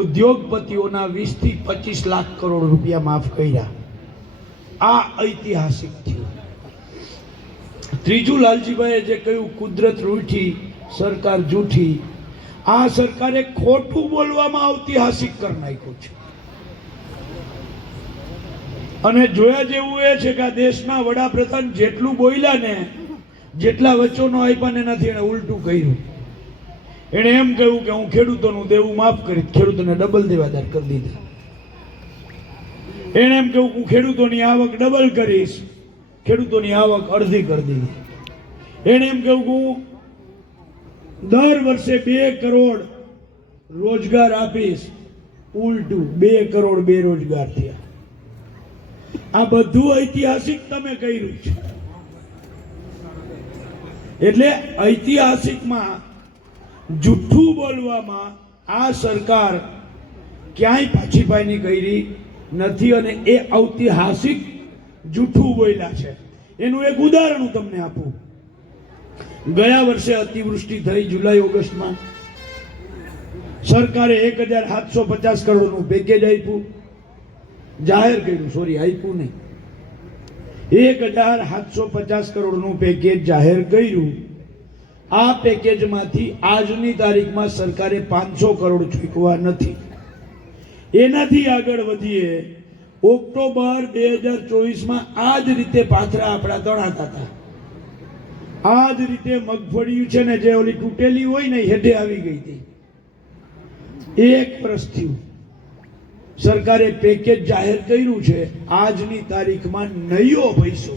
ઉદ્યોગપતિઓના 20 થી 25 લાખ કરોડ રૂપિયા માફ કર્યા. આ ઐતિહાસિક થયું. ત્રીજું, લાલજીભાઈએ જે કહ્યું કુદરત રૂઠી, સરકાર જૂઠી. આ સરકારે ખોટું બોલવામાં ઐતિહાસિક કરી નાખ્યું છે. અને જોયા જેવું એ છે કે આ દેશના વડાપ્રધાન જેટલું બોલ્યા ને, જેટલા વચનો આપ્યા ને એનાથી એને ઉલટું કર્યું. એણે એમ કહ્યું કે હું ખેડૂતોનું દેવું માફ કરીશ, ખેડૂતોને ડબલ દેવાદાર કરી દીધા. એણે એમ કહ્યું હું ખેડૂતોની આવક ડબલ કરીશ, ખેડૂતોની આવક અડધી કરી દીધી. એણે એમ કહ્યું કે હું દર વર્ષે 2 કરોડ રોજગાર આપીશ, ઉલટું 2 કરોડ બેરોજગાર થયા. આ બધું ઐતિહાસિક તમે કર્યું છે. એટલે ઐતિહાસિકમાં જુઠ્ઠું બોલવામાં આ સરકાર ક્યાંય પાછી પાયની કરી નથી અને એ ઐતિહાસિક જૂઠું બોલ્યા છે. એનું એક ઉદાહરણ હું તમને આપું. ગયા વર્ષે અતિવૃષ્ટિ થઈ જુલાઈ ઓગસ્ટમાં. સરકારે 1750 કરોડનું પેકેજ આપ્યું, જાહેર કર્યું, સોરી આપ્યું નહીં, 1750 કરોડનું પેકેજ જાહેર કર્યું. આ પેકેજમાંથી આજની તારીખમાં સરકારે 500 કરોડ ચૂકવા નથી. એનાથી આગળ વધીએ, ઓક્ટોબર 2024માં આ જ રીતે પાથરા આપણા તણાતા હતા. આ જ રીતે મગફળી છે ને, જે ઓલી તૂટેલી હોય ને હેઠે આવી ગઈ હતી. એક વર્ષ થયું, સરકારે પેકેજ જાહેર કર્યું છે. આજની તારીખમાં નયો પૈસો,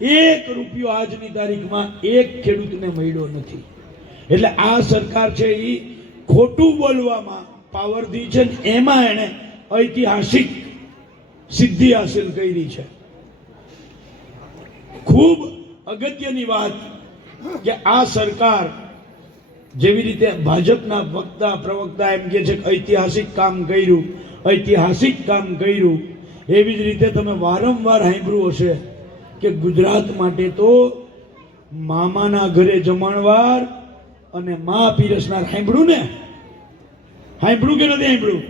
1 રૂપિયો આજની તારીખમાં એક ખેડૂતને મળ્યો નથી. એટલે આ સરકાર છે એ ખોટું બોલવામાં પાવરથી છે ને, એમાં એને ઐતિહાસિક સિદ્ધિ હાસિલ કરી છે. ખૂબ અગત્યની વાત કે આ સરકાર જેવી રીતે ભાજપના વક્તા પ્રવક્તા એમ કહે છે કે ઐતિહાસિક કામ કર્યું, ઐતિહાસિક કામ કર્યું, એવી જ રીતે તમે વારંવાર સાંભળ્યું હશે કે ગુજરાત માટે તો મામાના ઘરે જમણવાર અને મા પીરસનાર. સાંભળ્યું ને? સાંભળ્યું કે નથી સાંભળ્યું?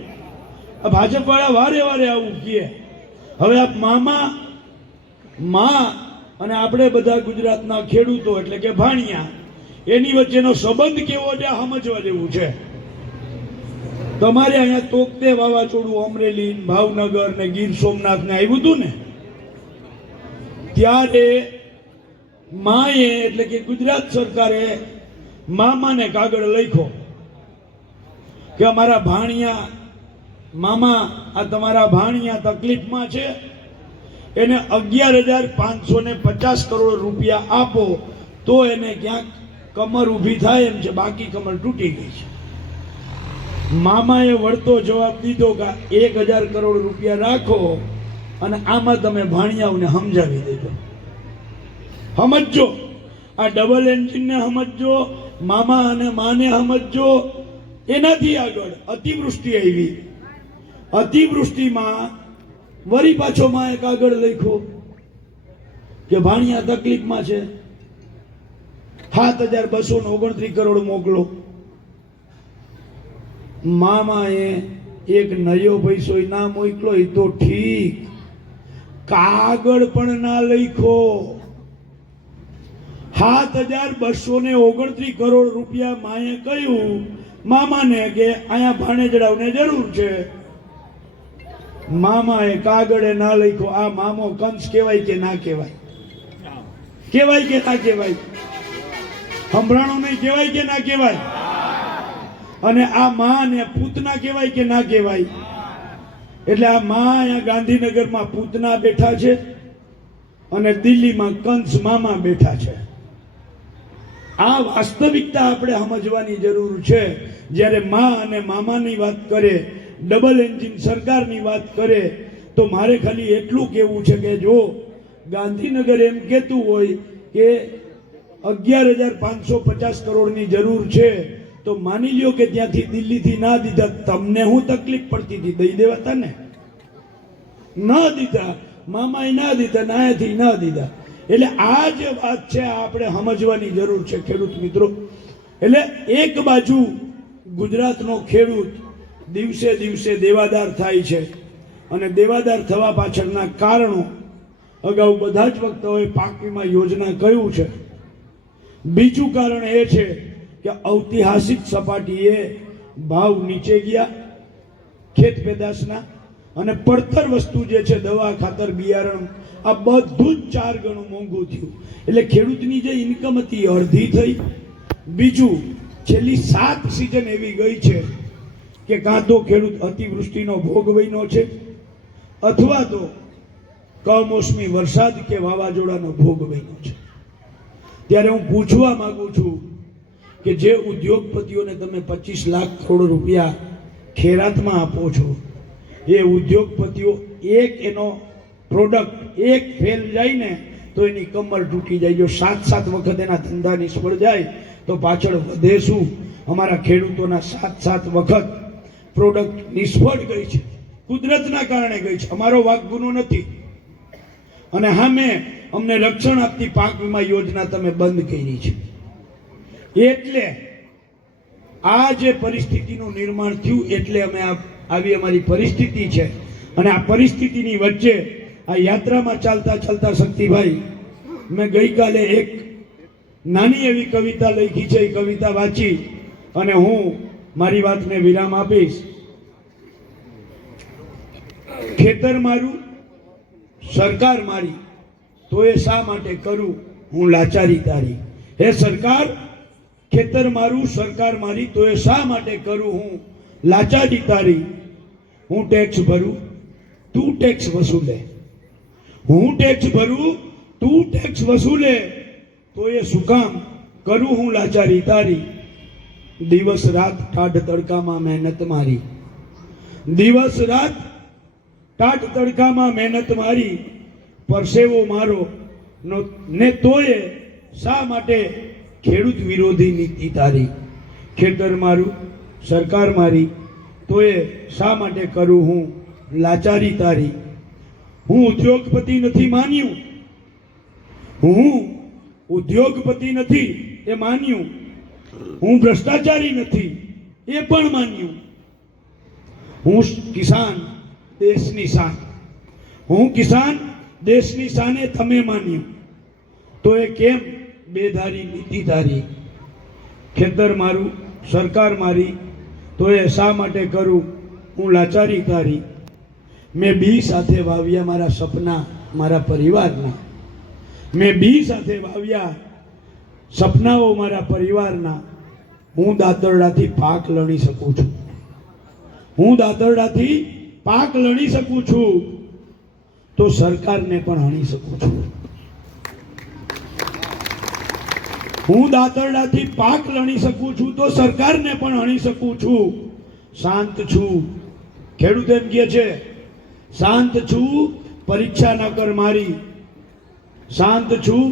આ ભાજપ વાળા વારે વારે આવું કહે. હવે આ મામા, મા અને આપણે બધા ગુજરાતના ખેડૂતો એટલે કે ભાણિયા, એની વચ્ચેનો સંબંધ કેવો છે સમજવા જેવું છે. તમારે અહીંયા તોકતે વાવાઝોડું અમરેલી, ભાવનગર ને ગીર સોમનાથ ને આવ્યું હતું ને, ત્યારે માએ એટલે કે ગુજરાત સરકારે મામાને કાગળ લખ્યો કે અમારા ભાણિયા, મામા આ તમારા ભાણિયા તકલીફમાં છે, એને 11,550 કરોડ રૂપિયા આપો તો એને ક્યાંક કમર ઊભી થાય એમ છે, બાકી કમર તૂટી ગઈ છે. મામાએ વળતો જવાબ દીધો કે 1,000 કરોડ રૂપિયા રાખો અને આમાં તમે ભાણિયાઓને સમજાવી દેજો. સમજો, આ ડબલ એન્જિનને સમજો, મામા અને માને સમજો. એનાથી આગળ અતિવૃષ્ટિ આવી. અતિવૃષ્ટિમાં વળી પાછો માએ કાગળ લખ્યો કે ભાણિયા તકલીફમાં છે, 7,229 કરોડ મોકલો. મામાએ એક નયો પૈસો ના મોકલો એ તો ઠીક, કાગળ પણ ના લખ્યો. 7,229 કરોડ રૂપિયા માએ કહ્યું મામાને કે અહીંયા ભાણેજડાઓને જરૂર છે. મામાએ કાગળે ના લખ્યો. આ મામો કંસ કહેવાય કે ના કહેવાય? કહેવાય કે ના કહેવાય? સંભળાણો નહીં, કહેવાય કે ના કહેવાય? અને આ માં ને પૂતના કહેવાય કે ના કહેવાય? એટલે આ માં અહીંયા ગાંધીનગરમાં પૂતના બેઠા છે અને દિલ્હીમાં કંસ મામા બેઠા છે. આ વાસ્તવિકતા આપણે સમજવાની જરૂર છે. જ્યારે માં અને મામાની વાત કરે, ડબલ એન્જિન સરકારની વાત કરે, તો મારે ખાલી એટલું કહેવું છે કે જો ગાંધીનગર એમ કહેતું હોય કે 11,550 કરોડની જરૂર છે, તો માની લ્યો કે ત્યાંથી દિલ્હીથી ના દીધા, તમને શું તકલીફ પડતી હતી? દઈ દેવાતા ને? ના દીધા, મામાએ ના દીધા, નાયાથી ના દીધા. એટલે આ જે વાત છે આ આપણે સમજવાની જરૂર છે ખેડૂત મિત્રો. એટલે એક બાજુ ગુજરાતનો ખેડૂત દિવસે દિવસે દેવાદાર થાય છે અને દેવાદાર થવા પાછળના કારણો અગાઉ બધા જ વક્તાઓએ પાક વીમા યોજના કહ્યું છે. બીજું કારણ એ છે કે ઐતિહાસિક સપાટીએ ભાવ નીચે ગયા ખેત પેદાશના, અને પડતર વસ્તુ જે છે દવા, ખાતર, બિયારણ, આ બધું જ 4 ગણું મોંઘું થયું. એટલે ખેડૂતની જે ઇન્કમ હતી અડધી થઈ. બીજું, છેલ્લી 7 સિઝન એવી ગઈ છે કે કાં તો ખેડૂત અતિવૃષ્ટિનો ભોગ બન્યો છે અથવા તો કમોસમી વરસાદ કે વાવાઝોડાનો ભોગ બન્યો છે. ત્યારે હું પૂછવા માંગુ છું કે જે ઉદ્યોગપતિઓને તમે 25 લાખ કરોડ રૂપિયા ખેરાતમાં આપો છો, એ ઉદ્યોગપતિઓ એક એનો પ્રોડક્ટ એક ફેલ જાય ને તો એની કમર તૂટી જાય. જો 7 વખત એના ધંધા નિષ્ફળ જાય તો પાછળ વધે શું? અમારા ખેડૂતોના 7 વખત પ્રોડક્ટ નિષ્ફળ ગઈ છે, કુદરતના કારણે ગઈ છે, અમારો વાક ગુનો નથી. અને સામે અમને રક્ષણ આપતી પાક વીમા યોજના તમે બંધ કરી છે. એટલે આ જે પરિસ્થિતિનું નિર્માણ થયું, એટલે અમે આવી અમારી પરિસ્થિતિ છે. અને આ પરિસ્થિતિની વચ્ચે આ યાત્રામાં ચાલતા ચાલતા શક્તિભાઈ, મેં ગઈકાલે એક નાની એવી કવિતા લખી છે. એ કવિતા વાંચી અને હું મારી વાતને વિરામ આપીશ. ખેતર મારું, સરકાર મારી, તો એ શા માટે કરું હું લાચારી તારી? હે સરકાર, ખેતર મારું, સરકાર મારી, તો એ શા માટે કરું હું લાચારી તારી? હું ટેક્સ ભરું, તું ટેક્સ વસૂલે. હું ટેક્સ ભરું, તું ટેક્સ વસૂલે, તો એ શું કામ કરું હું લાચારી તારી? દિવસ રાત ટાઢ તડકામાં મહેનત મારી, દિવસ રાત ટાઢ તડકામાં મહેનત મારી, પરસેવો મારો ને તોય શા માટે ખેડૂત વિરોધી નીતિ તારી? ખેતર મારું, સરકાર મારી, તોય શા માટે કરું હું લાચારી તારી? હું ઉદ્યોગપતિ નથી માન્યું, હું ઉદ્યોગપતિ નથી એ માન્યું, હું ભ્રષ્ટાચારી નથી એ પણ માન્યું, હું કિસાન દેશની શાન, હું કિસાન દેશની શાને તમે માન્યું, તો એ કેમ બેધારી નીતિ તારી? ખેતર મારું, સરકાર મારી, તો એ શા માટે કરું હું લાચારી તારી? મેં બી સાથે વાવ્યા મારા સપના મારા પરિવારના, મેં બી સાથે વાવ્યા સપનાઓ મારા પરિવારના. હું દાંતરડાથી પાક લણી શકું છું, હું દાંતરડાથી પાક લણી શકું છું, તો સરકારને પણ હણી શકું છું. હું દાંતરડાથી પાક લણી શકું છું તો સરકારને પણ હણી શકું છું. શાંત છું, ખેડૂત એમ કહે છે, શાંત છું પરીક્ષા ન કર મારી, શાંત છું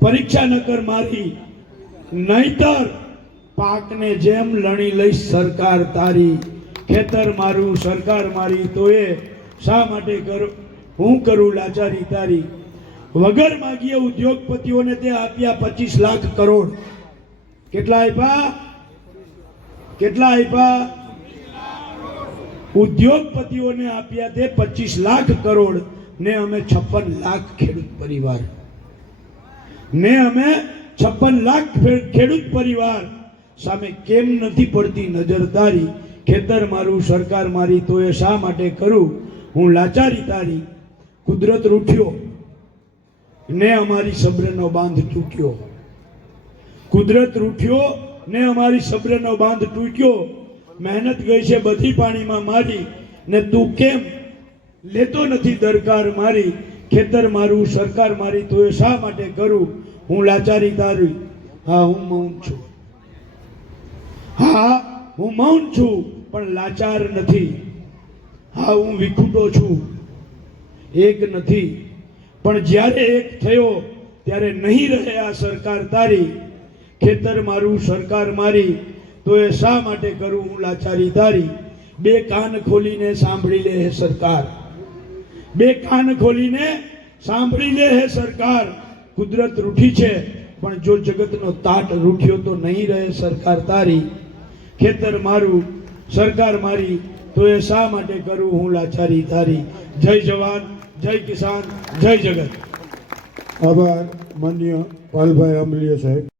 પરીક્ષા ન કર મારી, નહીતર પાકને જેમ લણી લઈશ સરકાર તારી. ખેતર મારું, સરકાર મારી, તો એ શા માટે હું કરું લાચારી તારી? વગર માગીએ ઉદ્યોગપતિઓને તે આપ્યા 25 લાખ કરોડ. કેટલા આપ્યા? કેટલા આપ્યા? ઉદ્યોગપતિઓને આપ્યા તે 25 લાખ કરોડ ને અમે 56 લાખ ખેડૂત પરિવાર, ને અમે 56 લાખ ખેડૂત પરિવાર સામે કેમ નથી પડતી નજર તારી? ખેતર મારું સરકાર મારી તો એ શા માટે કરું હું લાચારી તારી? કુદરત રૂઠ્યો ને અમારી સબ્રનો બાંધ તૂટ્યો. કુદરત રૂઠ્યો ને અમારી સબ્રનો બાંધ તૂટ્યો. મહેનત ગઈ છે બધી પાણીમાં મારી ને તું કેમ લેતો નથી દરકાર મારી? ખેતર મારું સરકાર મારી તો એ શા માટે કરું હું લાચારી તારી? હા હું મૌન છું, હા હું મૌન છું પણ લાચાર નથી. હા હું વિખૂટો છું, એક નથી પણ જ્યારે એક થયો ત્યારે નહીં રહે આ સરકાર તારી. ખેતર મારું સરકાર મારી તો એ શા માટે કરું હું લાચારી તારી? બે કાન ખોલીને સાંભળી લે હે સરકાર, બે કાન ખોલીને સાંભળી લે હે સરકાર. કુદરત રૂઠી છે પણ જો જગતનો તાટ રૂઠ્યો તો નહીં રહે સરકાર તારી. ખેતર મારું સરકાર મારી તો એ શા માટે કરું હું લાચારી તારી? જય જવાન, જય કિસાન, જય જગત. આભાર માનનીય પાલભાઈ આંબલિયા સાહેબ.